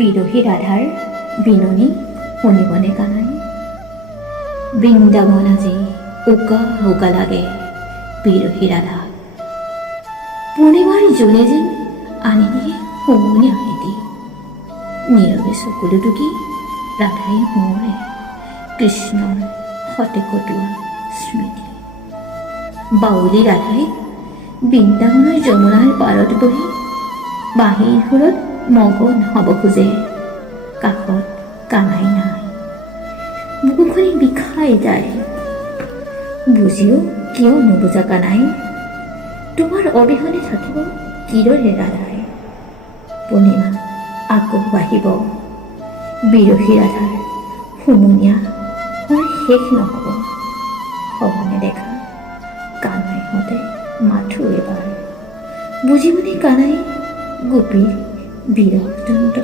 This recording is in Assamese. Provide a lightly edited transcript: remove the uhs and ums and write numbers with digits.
বিৰহী ৰাধাৰ বিননি শুনিবনে কানাই? বৃন্দাবন আজি উকা উকা লাগে বিৰহী ৰাধা। পূৰ্ণিমাৰ জোনে যেন আনি দিয়ে হুমুনিয়া এটি, নীৰৱে চকুলো টুকি ৰাধাই সোঁৱৰে কৃষ্ণৰ সতে কটোৱা স্মৃতি। বাউলী ৰাধাই বৃন্দাবনৰ যমুনাৰ পাৰত বহি বাঁহীৰ সুৰত মগন হ'ব খোজে, কাষত কানাই নাই। বুকুখনি বিষাই যায়, বুজিও কিয় নুবুজা কানাই? তোমাৰ অবিহনে থাকিব কিদৰে ৰাধাই? পূৰ্ণিমা আকৌ বাঢ়িব, বিৰহী ৰাধাৰ হুমুনিয়া মোৰ শেষ নহ'ব। সঘনে দেখা কানাই হতে মাথো এবাৰ, বুজিবনে কানাই গোপীৰ বিৰহ যন্ত্ৰ?